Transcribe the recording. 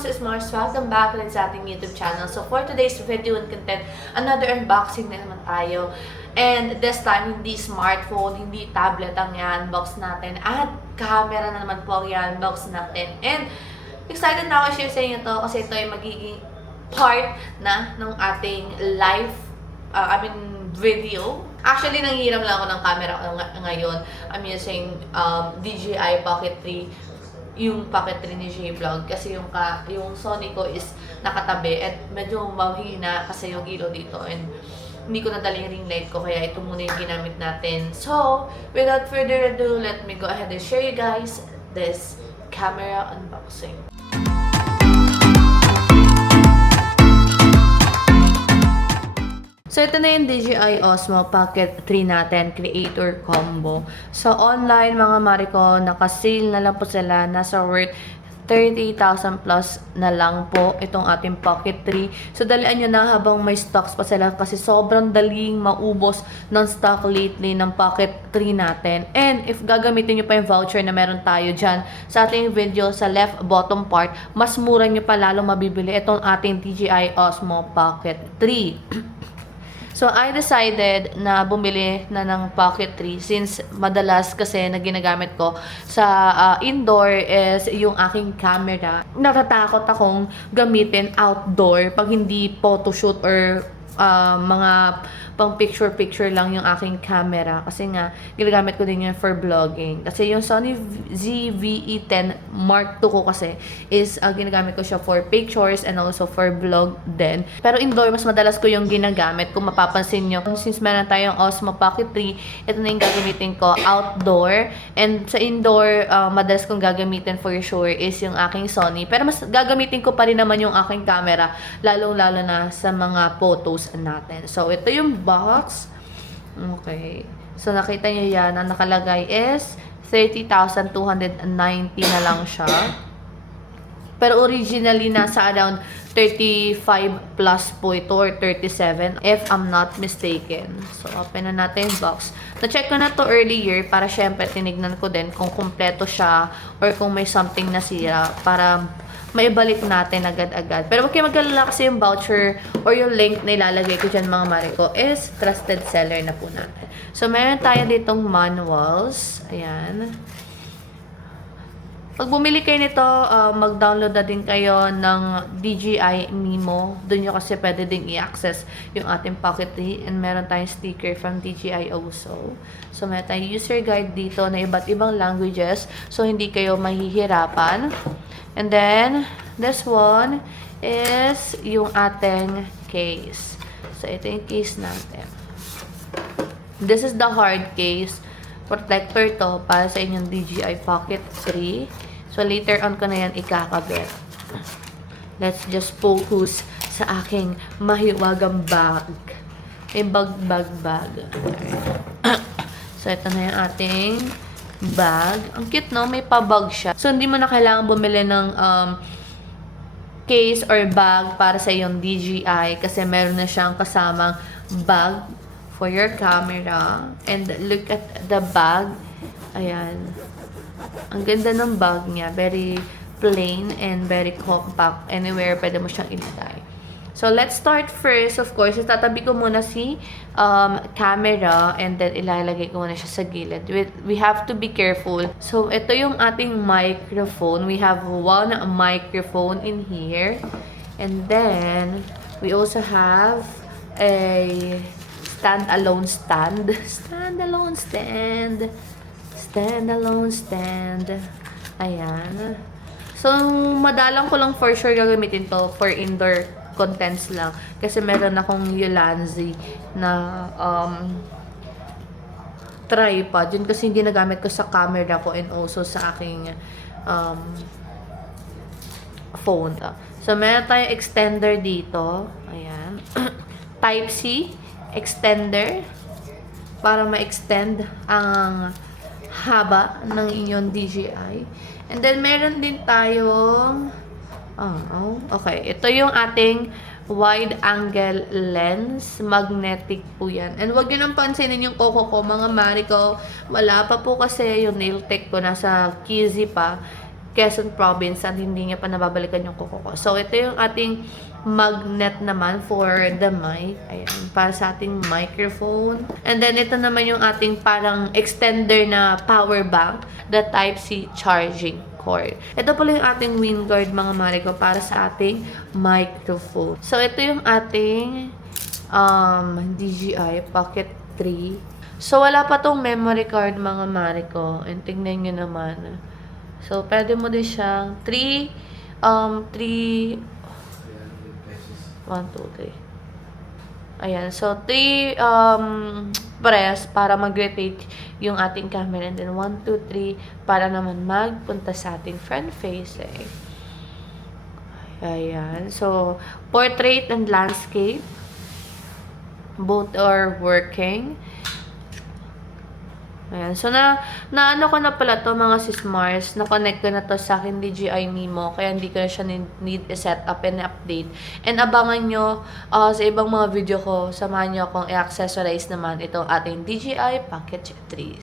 mga sis-Mars, welcome back ulit sa ating YouTube channel. So for today's video and content, another unboxing na naman tayo. And this time, hindi smartphone, hindi tablet ang i-unbox natin. At camera na naman po ang i-unbox natin. And excited na ako i-share sa inyo to kasi ito ay magiging part na ng ating live, video. Actually, nanghihiram lang ako ng camera ngayon. I'm using DJI Pocket 3. Yung Pocket 3 ni J-Vlog kasi yung Sony ko is nakatabi at medyo mahina kasi yung ilaw dito and hindi ko nadala yung ring light ko kaya ito muna yung ginamit natin. So, without further ado, let me go ahead and share you guys this camera unboxing. So, ito na yung DJI Osmo Pocket 3 natin, Creator Combo. So, online, mga Mariko, naka-sale na lang po sila. Nasa worth 30,000 plus na lang po itong ating Pocket 3. So, dalian nyo na habang may stocks pa sila kasi sobrang daling maubos ng stock lately ng Pocket 3 natin. And if gagamitin nyo pa yung voucher na meron tayo dyan sa ating video sa left bottom part, mas mura nyo pa lalong mabibili itong ating DJI Osmo Pocket 3. So, I decided na bumili na ng Pocket 3 since madalas kasi na ginagamit ko sa indoor is yung aking camera. Natatakot akong gamitin outdoor pag hindi photoshoot or mga pang picture-picture lang yung aking camera. Kasi nga, ginagamit ko din yun for vlogging. Kasi yung Sony ZV-E10 Mark II ko kasi is ginagamit ko siya for pictures and also for vlog din. Pero indoor, mas madalas ko yung ginagamit. Kung mapapansin nyo, since meron tayong Osmo Pocket 3, ito na yung gagamitin ko outdoor. And sa indoor, madalas kong gagamitin for sure is yung aking Sony. Pero mas gagamitin ko pa rin naman yung aking camera, lalong-lalo na sa mga photos natin. So, ito yung box. Okay. So, nakita nyo yan. Ang nakalagay is 30,290 na lang siya. Pero originally, nasa around 35 plus po ito or 37 if I'm not mistaken. So, open na natin yung box. Na-check ko na to earlier para syempre tinignan ko din kung kumpleto siya or kung may something nasira para maibalik natin agad-agad. Pero huwag kayo mag-alala kasi yung voucher or yung link na ilalagay ko dyan mga Mariko is trusted seller na po natin. So, meron tayo ditong manuals. Ayan. Pag bumili kayo nito, mag-download na din kayo ng DJI Mimo. Doon nyo kasi pwede din i-access yung ating Pocket 3. And meron tayong sticker from DJI also. So, meron tayong user guide dito na iba't ibang languages. So, hindi kayo mahihirapan. And then, this one is yung ating case. So, ito yung case natin. This is the hard case. Protector to para sa inyong DJI Pocket 3. So, later on ko na yan ikakabit. Let's just focus sa aking mahiwagang bag. May bag. So, ito na yung ating bag. Ang cute, no? May pa-bag siya. So, hindi mo na kailangan bumili ng case or bag para sa iyong DJI kasi meron na siyang kasamang bag for your camera. And look at the bag. Ayan. Ang ganda ng bag niya. Very plain and very compact. Anywhere pwede mo siyang ilagay. So, let's start first. Of course, itatabi ko muna si camera and then ilalagay ko muna siya sa gilid. We have to be careful. So, ito yung ating microphone. We have one microphone in here. And then, we also have a standalone stand. Standalone stand. Ayan. So, madalang ko lang for sure gagamitin to for indoor contents lang. Kasi meron akong Ulanzi na tripod. Yun kasi yung ginagamit ko sa camera ko and also sa aking phone. So, meron tayong extender dito. Ayan. Type-C extender para ma-extend ang haba ng inyong DJI. And then, meron din tayong okay. Ito yung ating wide angle lens. Magnetic po yan. And wag nyo nang pansinin yung koko ko, mga Mariko. Wala pa po kasi yung nail tech ko. Nasa Kizzy pa. Quezon Province at hindi niya pa nababalikan yung kuko ko. So, ito yung ating magnet naman for the mic. Ayan, para sa ating microphone. And then, ito naman yung ating parang extender na power bank, the Type-C charging cord. Ito pala yung ating wind guard, mga Marico, para sa ating microphone. So, ito yung ating DJI Pocket 3. So, wala pa tong memory card, mga Marico. And tingnan nyo naman. So, pwede mo din siyang 1, 2, 3. Ayan. So, 3 press para mag-rotate yung ating camera. And then, 1, 2, 3 para naman magpunta sa ating front facing. Ayan. So, portrait and landscape. Both are working. Ayan. So, ano ko na pala to mga sis Mars. Na-connect ko na to sa akin DJI Mimo. Kaya hindi ko na siya need i-set up and update. And abangan nyo sa ibang mga video ko. Samahan nyo akong i-accessorize naman itong ating DJI Pocket 3.